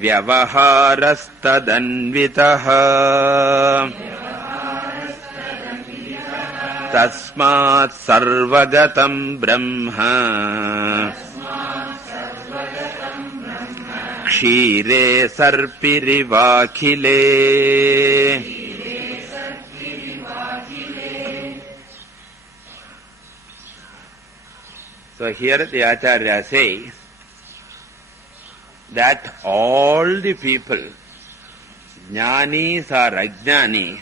vyavaharastadannvitah tasmat sarvagatam brahma kshire sarpirivakhile. So here the Acharya says that all the people, jnanis or ajnanis,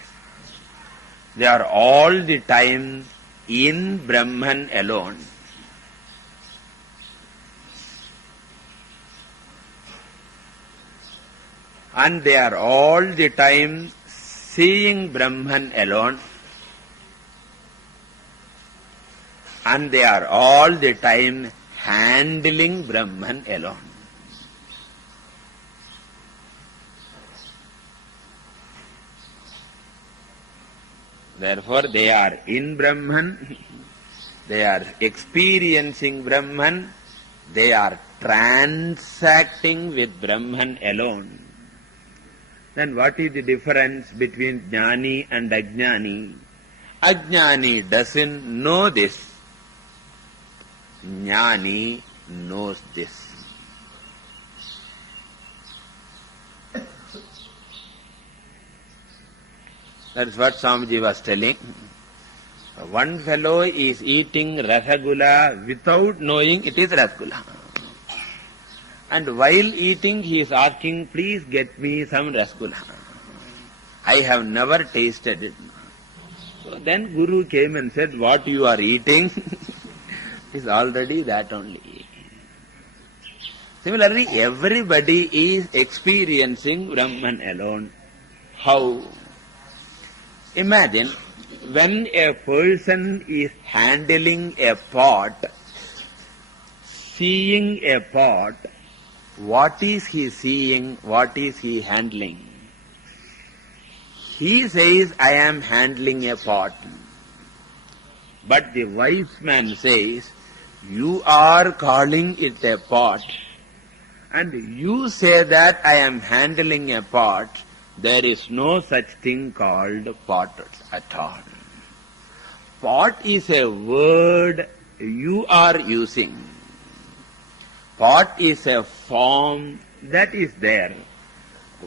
they are all the time in Brahman alone. And they are all the time seeing Brahman alone. And they are all the time handling Brahman alone. Therefore, they are in Brahman, they are experiencing Brahman, they are transacting with Brahman alone. Then what is the difference between Jnani and Ajnani? Ajnani doesn't know this. Jnani knows this. That's what Swamiji was telling. One fellow is eating rasagula without knowing it is rasagula. And while eating he is asking, please get me some rasagula. I have never tasted it. So then Guru came and said, what you are eating is already that only. Similarly, everybody is experiencing Brahman alone. How? Imagine when a person is handling a pot, seeing a pot, what is he seeing, what is he handling? He says, I am handling a pot. But the wise man says, you are calling it a pot, and you say that I am handling a pot. There is no such thing called pot at all. Pot is a word you are using. Pot is a form that is there.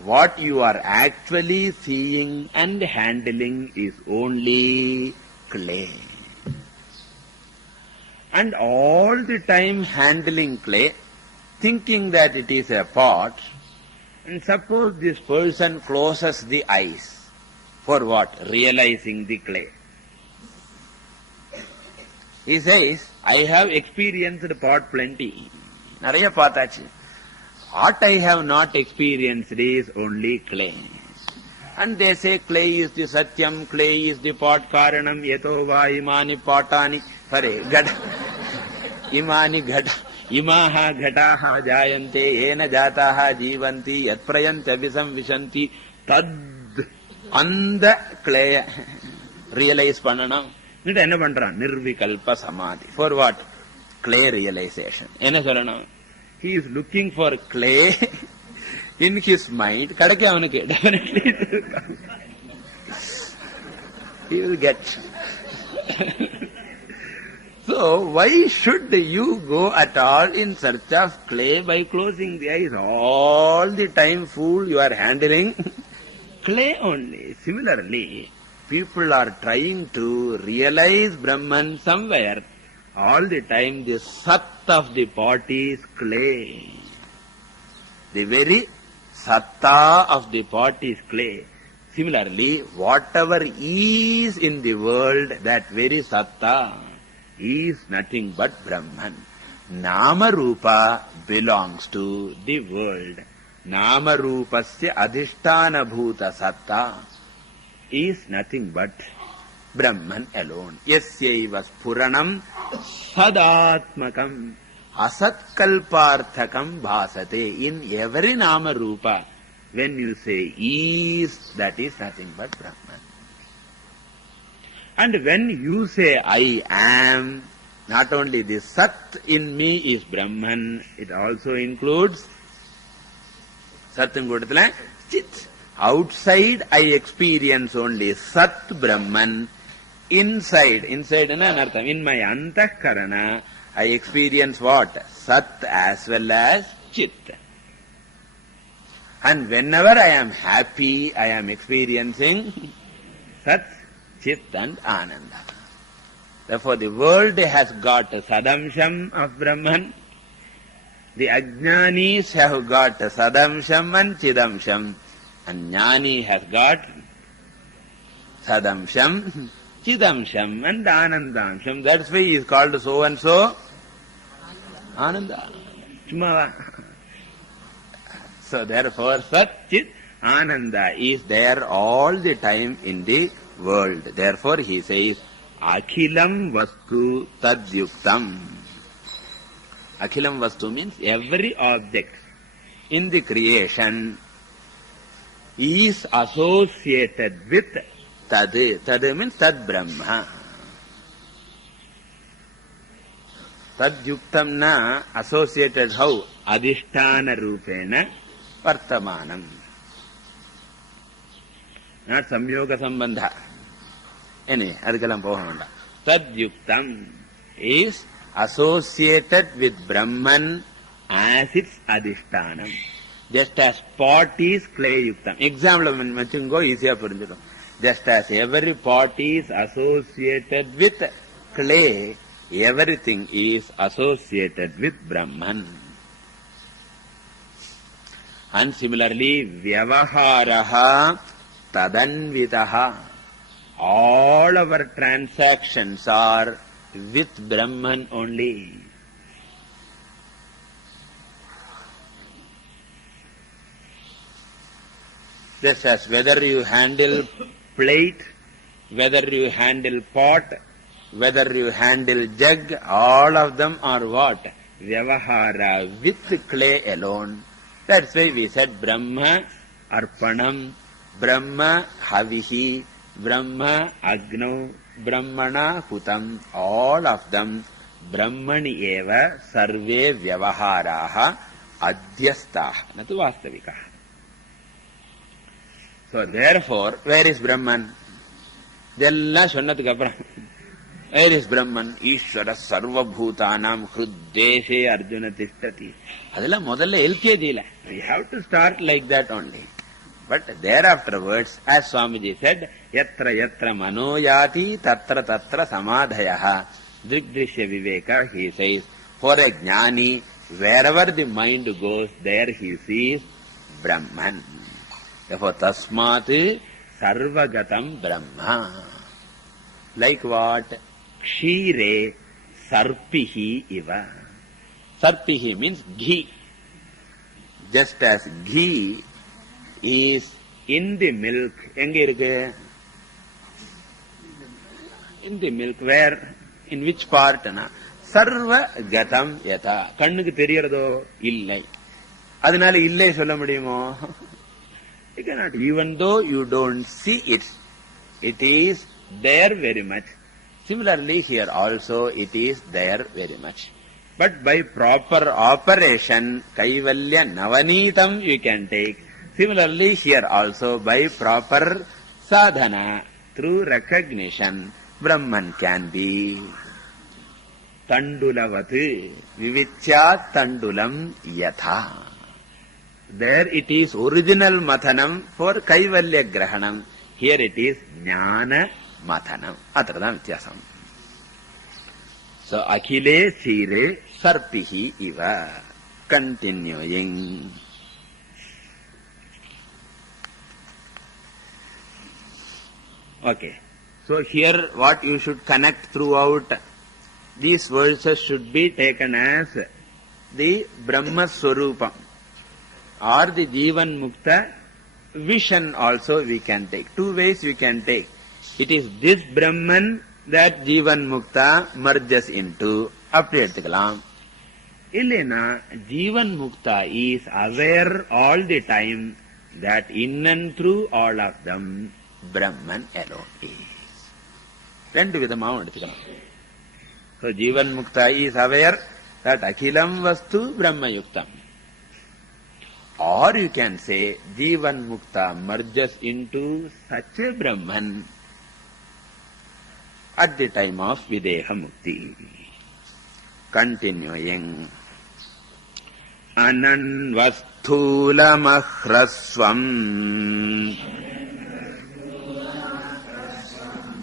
What you are actually seeing and handling is only clay. And all the time handling clay, thinking that it is a pot. And suppose this person closes the eyes. For what? Realizing the clay. He says, I have experienced pot plenty. Naraya paathachu. What I have not experienced is only clay. And they say clay is the satyam, clay is the pot karanam, yato va imani patani. Sorry, gada. Imani gada. Imaha ghataha jayante ena jataha jivanti yat prayanta visam vishanti tad and clay realize pananam. Nita enna pandran? Nirvikalpa samadhi. For what? Clay realization. Enna solanam? He is looking for clay in his mind. Kadake avanuke definitely he will get. So, why should you go at all in search of clay by closing the eyes? All the time, fool, you are handling clay only. Similarly, people are trying to realize Brahman somewhere. All the time, the sat of the pot is clay. The very satta of the pot is clay. Similarly, whatever is in the world, that very satta is nothing but Brahman. Nama Rupa belongs to the world. Nama Rupasya Adhishtana Bhuta Satta is nothing but Brahman alone. Yasyaiva Spuranam Sadatmakam Asatkalparthakam Bhasate. In every Nama Rupa, when you say is, that is nothing but Brahman. And when you say I am, not only the Sat in me is Brahman, it also includes Sattungudutla Chit. Outside I experience only Sat Brahman. Inside in my Antahkarana, I experience what? Sat as well as Chit. And whenever I am happy, I am experiencing Sat, Chit and Ananda. Therefore the world has got Sadamsham of Brahman. The Ajnanis have got Sadamsham and Chidamsham. And Jnani has got Sadamsham, Chidamsham and Anandamsham. That's why he is called so and so Ananda. So therefore Sat, Chit, Ananda is there all the time in the world. Therefore he says Akhilam Vastu Tadyuktam. Akhilam Vastu means every object in the creation is associated with Tad. Tad means Tad Brahma. Tadyuktam na associated how? Adhisthana Rupena Vartamanam. Not Samyoga Sambandha. Any, Adhikalam Pohamanda. Tadyuktam is associated with Brahman as its Adhishtanam. Just as pot is clay yuktam. Example machingo easier purinjidum. Just as every pot is associated with clay, everything is associated with Brahman. And similarly, Vyavaharaha Tadanvitaha. All our transactions are with Brahman only. Just as whether you handle plate, whether you handle pot, whether you handle jug, all of them are what? Vyavahara, with clay alone. That's why we said Brahma Arpanam, Brahma Havihi, Brahma Agno, Brahmana Hutam, all of them Brahmani eva sarve vyavaharaha adhyastah, natu vastavika. So therefore, where is Brahman? Della sonnathu where is Brahman? Ishvara sarva bhutanam hruddeshe arjuna tishtati. Adella modalla LKG la. We have to start like that only. But thereafterwards, as Swamiji said, yatra yatra manoyati tatra tatra samadhayaha. Drigdrishya viveka, he says, for a jnani, wherever the mind goes, there he sees Brahman. Therefore, tasmat sarvagatam Brahma. Like what? Kshire sarpihi iva. Sarpihi means ghee. Just as ghee is in the milk, in the milk, where, in which part? Sarva gatam yata. Kannukku theriyarado illai. Adinala illai solla mudiyumo? You cannot. Even though you don't see it, it is there very much. Similarly, here also it is there very much. But by proper operation, kaivalya navanitam you can take. Similarly, here also by proper sadhana, through recognition, Brahman can be. Tandulavati vivichya tandulam yatha. There it is original mathanam for kaivalya grahanam. Here it is jnana mathanam. Atradam vityasam. So, akhile sire sarpihi iva. Continuing. Okay. So here what you should connect throughout, these verses should be taken as the Brahma Swarupam or the Jivan Mukta vision also we can take. Two ways we can take. It is this Brahman that Jivan Mukta merges into. Appadi eduthukalam. Illena, Jivan Mukta is aware all the time that in and through all of them, Brahman alone is. Rendu vidhamava eduthukalam. So Jivan Mukta is aware that Akhilam Vastu Brahma Yuktam. Or you can say Jivan Mukta merges into such a Brahman at the time of Videha Mukti. Continuing. Ananvasthulamahrasvam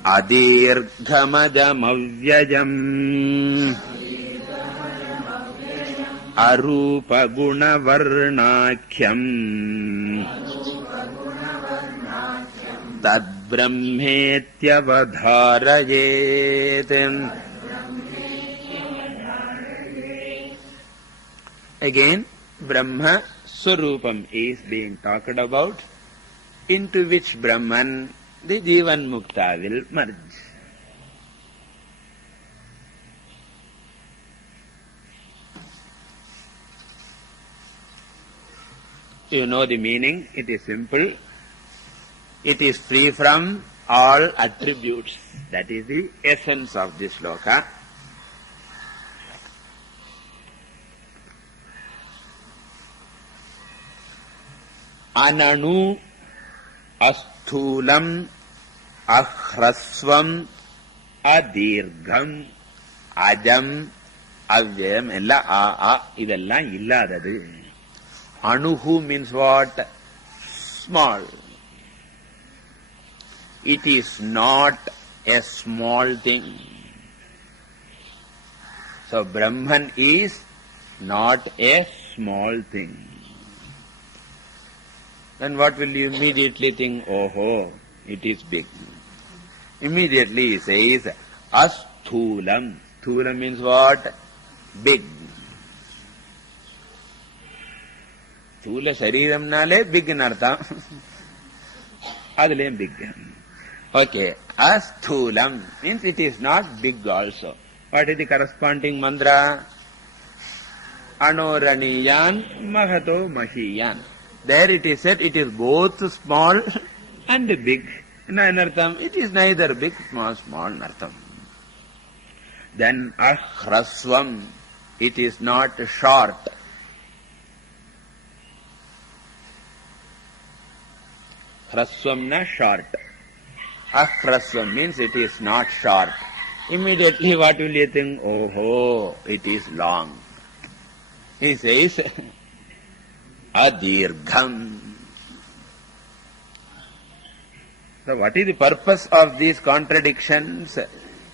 Adirghamajamavyajam Arupa Gunavarnakhyam Tad Brahmetyavadharayet. Again, Brahma Swarupam is being talked about, into which Brahman the Jivan Mukta will merge. You know the meaning, it is simple. It is free from all attributes. That is the essence of this sloka. Ananu asthulam ahrasvam adirgham ajam avyam ella idella illadadu. Anuhu means what? Small. It is not a small thing. So Brahman is not a small thing. Then what will you immediately think? Oh, it is big. Immediately he says, asthulam. Sthulam means what? Big. Sthula shariram nale big nartha. Adile big. Okay. Asthulam means it is not big also. What is the corresponding mantra? Anoraniyan mahato mahiyan. There it is said it is both small and big. Nartham, it is neither big, small, nartham. Then ahrasvam, it is not short. Hrasvam na short. Ahrasvam means it is not short. Immediately what will you think? Oh, it is long. He says, Adirgham. So what is the purpose of these contradictions?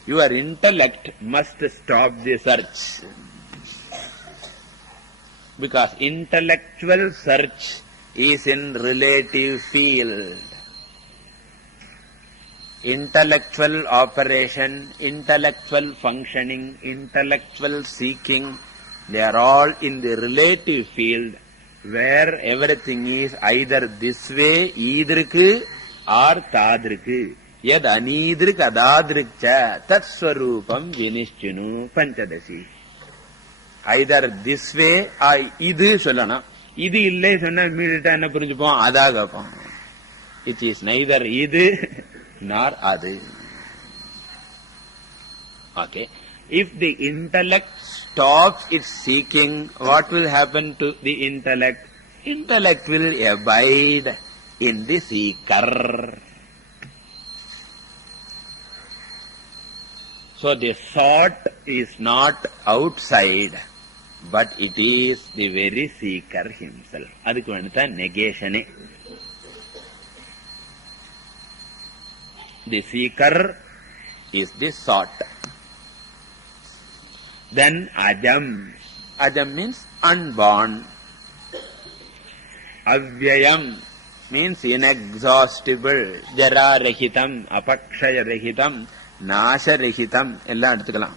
Your intellect must stop the search. Because intellectual search is in relative field. Intellectual operation, intellectual functioning, intellectual seeking, they are all in the relative field, where everything is either this way, idrikku, or tadrikku. Yad anidrik adadrikcha tat swarupam vinishchinu panchadasi. Either this way or idu sollana. Idu illai sonna immediately enna purinjupom adha kapom. It is neither idu nor adu. Okay. If the intellect stops its seeking, what will happen to the intellect? Intellect will abide in the seeker. So the thought is not outside, but it is the very seeker himself. Adukku vanitha negation. The seeker is the sought. Then ajam. Ajam means unborn. Avyayam means inexhaustible. Jara rahitam, apakshaya rahitam, nasha rahitam. Ella eduthikalam.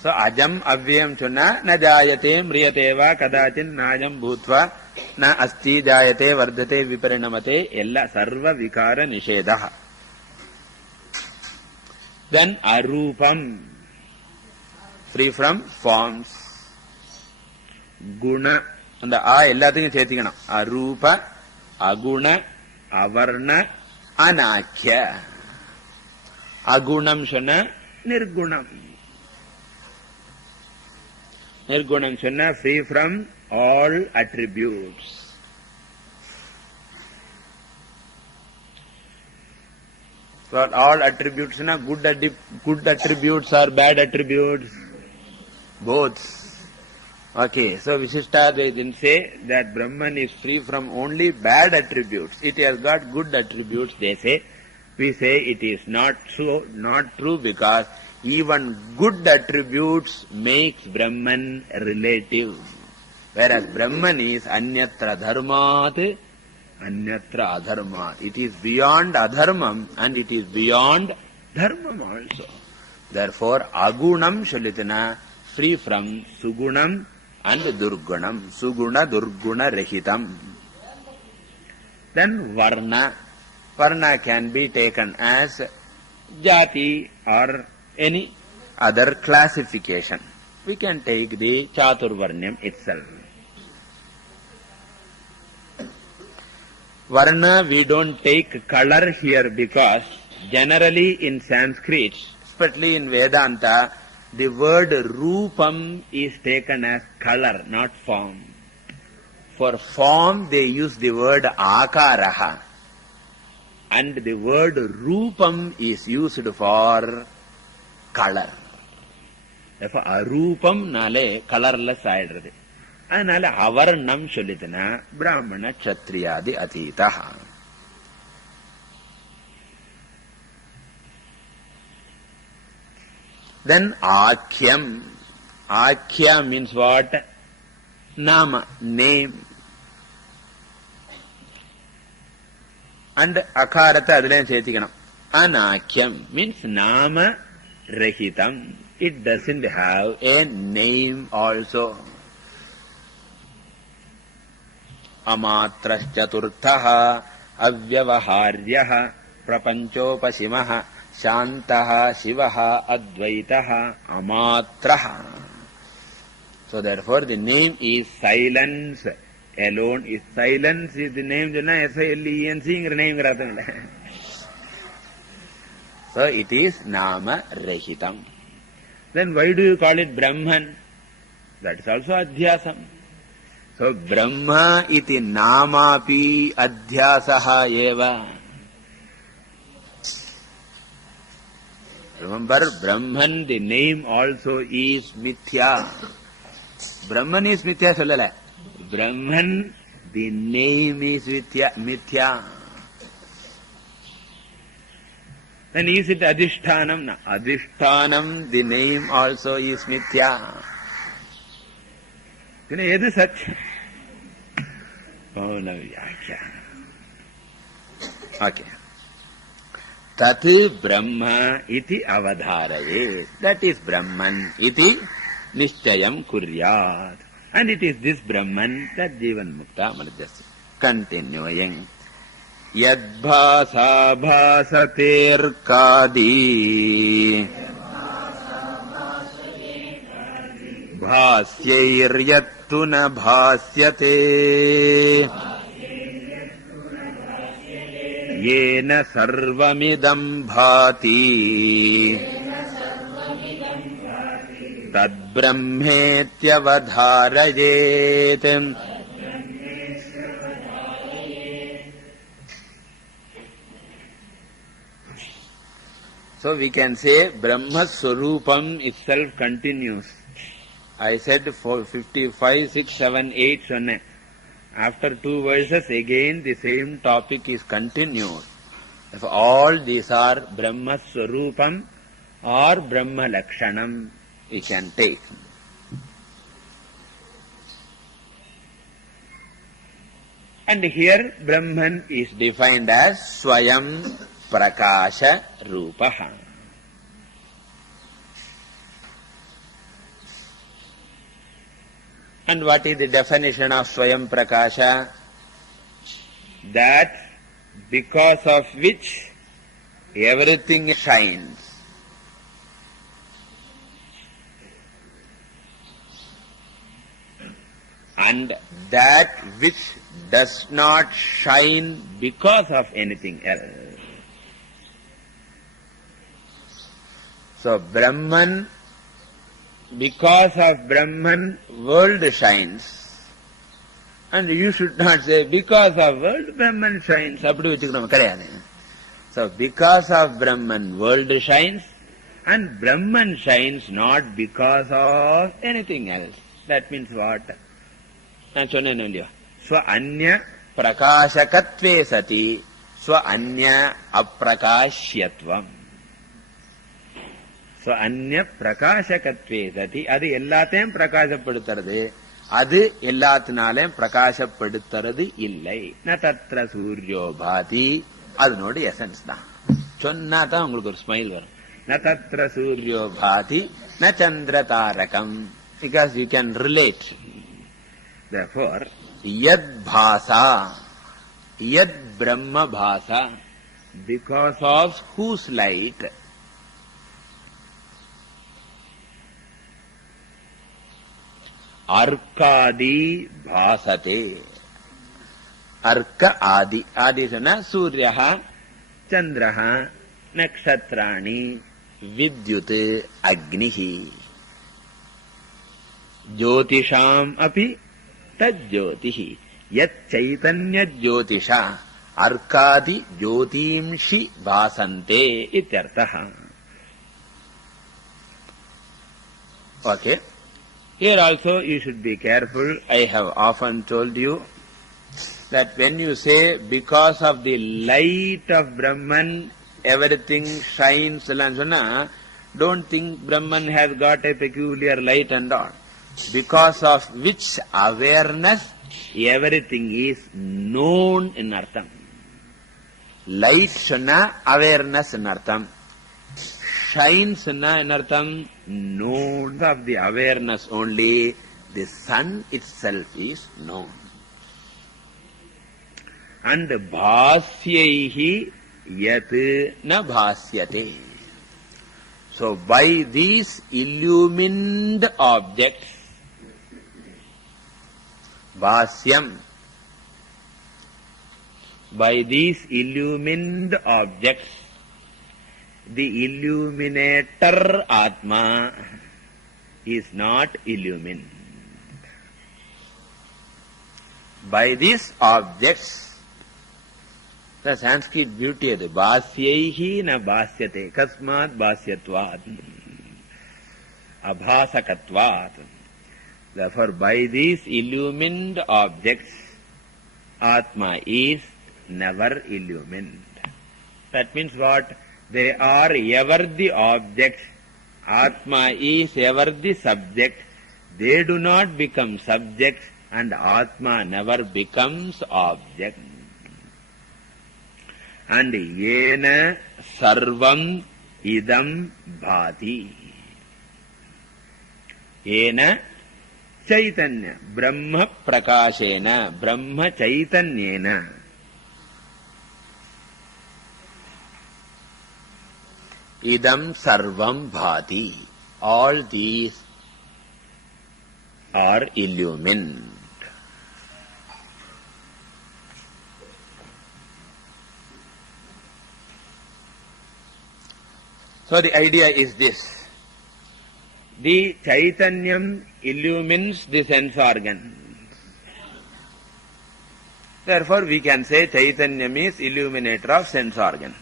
So ajam avyayam chunna na jayate mriyate va kadachin najam bhutva na asti jayate vardhate viparinamate ella sarva vikara nishedah. Then arupam, free from forms. Guna, and the ellathingum chetikana. Arupa, aguna, avarna, anakhya. Agunam sonna nirgunam. Nirgunam sonna free from all attributes. So all attributes, good attributes or bad attributes? Both. Okay, so Vishishtadvaitin say that Brahman is free from only bad attributes. It has got good attributes, they say. We say it is not so, not true, because even good attributes makes Brahman relative. Whereas Brahman is anyatra dharmat, anyatra adharmat. It is beyond adharmam and it is beyond dharmam also. Therefore, agunam shalitana, free from sugunam and durgunam. Suguna, durguna, rahitam. Then varna. Varna can be taken as jati or any other classification. We can take the Chaturvarnyam itself. Varna, we don't take color here, because generally in Sanskrit, especially in Vedanta, the word rupam is taken as color, not form. For form, they use the word akaraha. And the word rupam is used for color. Therefore, arupam nale colorless aayidrathu. Adnala avarnam sollithana brahmana kshatriyadi atitaha. Then akhyam. Akhya means what? Nama, name. And akarata adile chetikanam. Anakhyam means nama rahitam. It doesn't have a name also. Amatras chaturthaha avyavaharyaha prapanchopasimaha shantaha shivaha advaitaha amatraha. So therefore the name is silence. Alone is silence is the name. S-I-L-E-N-C name. So it is nama rahitam. Then why do you call it Brahman? That is also adhyasam. So Brahma iti namapi adhyasaha eva. Remember, Brahman, the name also is mithya. Brahman is mithya sollala. Brahman, the name is mithya. Then is it adhishthanam? No. Adhishthanam, the name also is mithya. Then edu sach? Pauna vyakhya. Okay. Tat Brahma iti avadharayet. That is Brahman iti nishchayam kuryat. And it is this Brahman that Jivan Mukta Manajasya. Continuing. Yadbhasa bhasater kadi bhasyair yattuna bhasyate yena sarvamidam bhati tad brahmetyavadharayet. So we can say Brahma Swarupam itself continues. I said for 55, 6, 7, 8, so after 2 verses again the same topic is continued. If all these are Brahma Swarupam or Brahma Lakshanam, we can take. And here Brahman is defined as Swayam Prakasha Rupaha. And what is the definition of Swayam Prakasha? That because of which everything shines. And that which does not shine because of anything else. So Brahman, because of Brahman, world shines. And you should not say, because of world, Brahman shines. So, because of Brahman, world shines, and Brahman shines not because of anything else. That means what? Swa anya prakashakatve sati, swa anya aprakashyatvam. Swa anya prakashakatve sati, adu ellathayum prakashapadutharadhu. அது எல்லாத்தினாலையும் பிரகாசப்படுத்துறது இல்லை. ந தத்ர சூர்யோ பாதி, அதனோட essence தான். சொன்னா தான் உங்களுக்கு ஒரு ஸ்மைல் வரும். ந தத்ர சூர்யோ பாதி ந சந்திர தாரகம். Because you can relate. Therefore, yad bhasa, yad brahma bhasa, because of whose light Arkadi bhasate. Arka adi. Adi sana Suryaha, Chandraha, Nakshatrani, Vidyut, Agnihi. Jyotisham api tajyotihi. Yat chaitanya jyotisha. Arkadi jyotimshi bhasante ityartaha. Okay. Here also you should be careful. I have often told you that when you say because of the light of Brahman everything shines, don't think Brahman has got a peculiar light and all. Because of which awareness everything is known in Artham. Light shana awareness in Artham. Shines in Artham, known of the awareness only, the sun itself is known. And bhasyaihi yat na bhasyate. So by these illumined objects, bhasyam, by these illumined objects, the illuminator Atma is not illumined. By these objects, the Sanskrit beauty is bhasyaihi na bhasyate, kasmat bhasyatvat, abhasakatvat. Therefore, by these illumined objects, Atma is never illumined. That means what? They are ever the object. Atma is ever the subject. They do not become subjects, and Atma never becomes object. And yena sarvam idam bhati. Yena chaitanya brahma prakashena brahma chaitanyena. Idam sarvam bhati. All these are illumined. So the idea is this. The Chaitanyam illumines the sense organ. Therefore we can say Chaitanyam is illuminator of sense organs.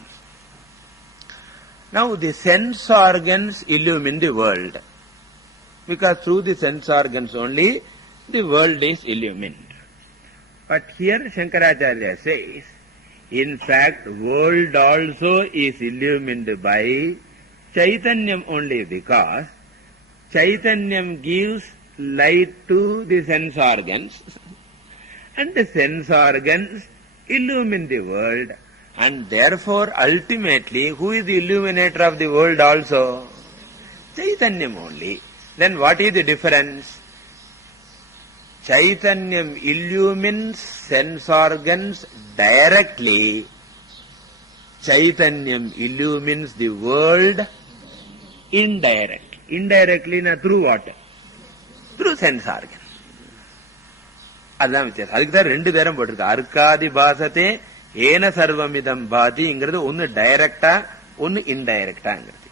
Now the sense organs illumine the world, because through the sense organs only the world is illumined. But here Shankaracharya says, in fact world also is illumined by Chaitanyam only, because Chaitanyam gives light to the sense organs and the sense organs illumine the world. And therefore, ultimately, who is the illuminator of the world also? Chaitanyam only. Then what is the difference? Chaitanyam illumines sense organs directly. Chaitanyam illumines the world indirectly. Indirectly, through what? Through sense organs. அதுதான் வித்தியாசம். அதுக்கு தான் ரெண்டு பேரும் போட்டிருக்கு. அர்க்காதி பாசத்தே ஏன சர்வமிதம் பாதிங்கிறது ஒன்னு டைரக்டா ஒன்னு இன்டைரக்டாங்கிறது.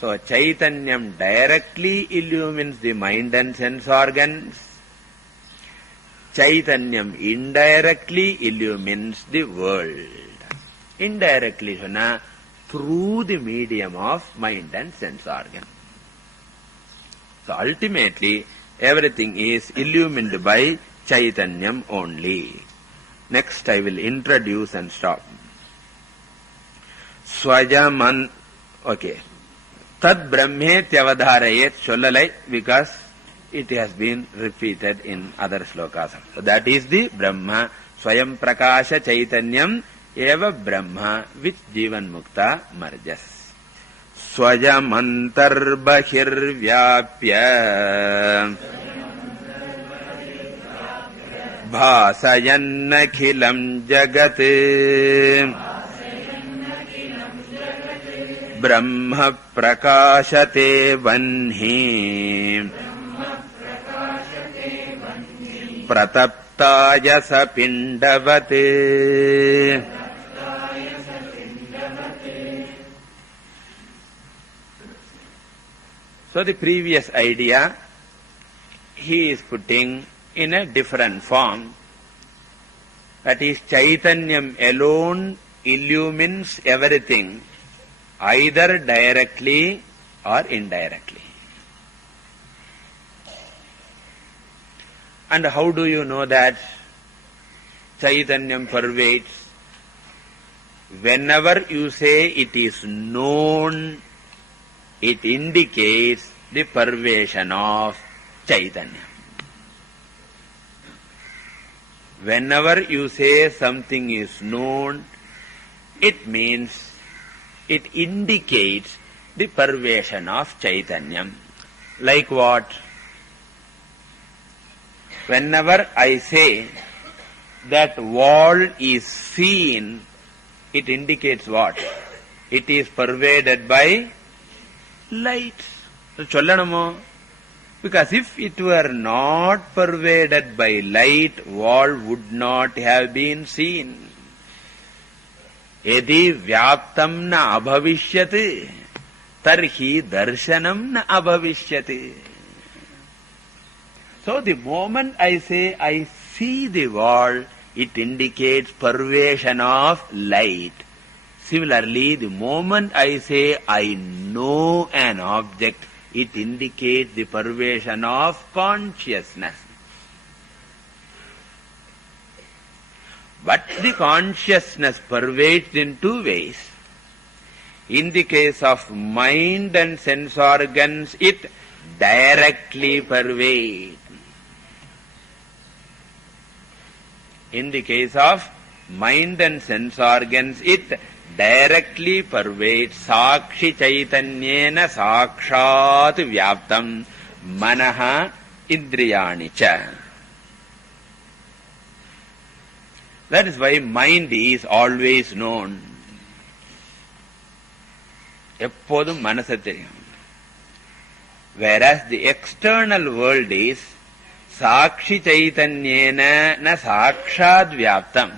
So Chaitanyam directly illumines the mind and sense organs. Chaitanyam indirectly illumines the world. Indirectly, through the medium of mind and sense organ. So ultimately, everything is illumined by Chaitanyam only. Next I will introduce and stop. Swajaman, okay. Tad brahmetyavadharayet sollalai, because it has been repeated in other slokas. So that is the Brahma, Swayam Prakasha Chaitanyam eva Brahma, which Jivan Mukta merges. Swajamantar bahir vyapya bhasayannakhilam jagat Brahma prakashate vanhi prataptaya sapindavate. So the previous idea he is putting in a different form. That is, Chaitanyam alone illumines everything, either directly or indirectly. And how do you know that Chaitanyam pervades? Whenever you say it is known, it indicates the pervasion of Chaitanya. Whenever you say something is known, it means it indicates the pervasion of Chaitanya. Like what? Whenever I say that wall is seen, it indicates what? It is pervaded by light. So, Chollanamu. Because if it were not pervaded by light, wall would not have been seen. Yadi vyaptam na abhavishyati, tarhi darshanam na abhavishyati. So the moment I say I see the wall, it indicates pervasion of light. Similarly, the moment I say I know an object, it indicates the pervasion of consciousness. But the consciousness pervades in two ways. In the case of mind and sense organs, it directly pervades. In the case of mind and sense organs, it directly pervades. Sakshi chaitanyena sakshat vyaptam manaha indriyani cha. That is why mind is always known. Eppodum manasa theriyum. Whereas the external world is Sakshi chaitanyena na sakshad vyaptam.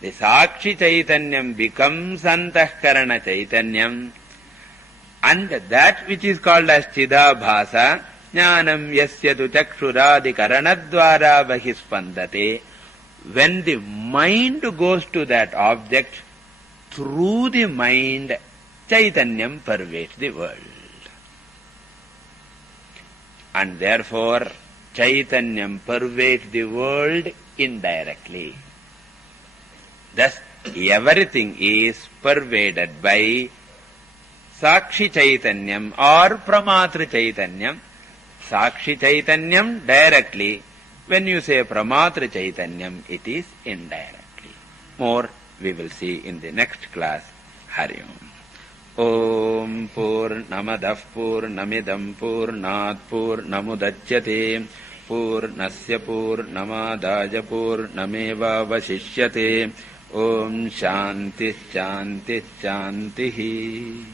The Sakshi chaitanyam becomes antahkarana chaitanyam, and that which is called as chidabhasa, jnanam yasya tu chakshuradi karanadvara bahispandate. When the mind goes to that object, through the mind, chaitanyam pervades the world. And therefore, chaitanyam pervades the world indirectly. Thus, everything is pervaded by Sakshi Chaitanyam or Pramatra Chaitanyam. Sakshi Chaitanyam directly. When you say Pramatra Chaitanyam, it is indirectly. More we will see in the next class. Hari Om. Om Purnamadah Purnamidam Purnat Purnamudachyate Purnasya Purnamadaja Purnameva Vasishyate. Om Shanti Shanti Shanti.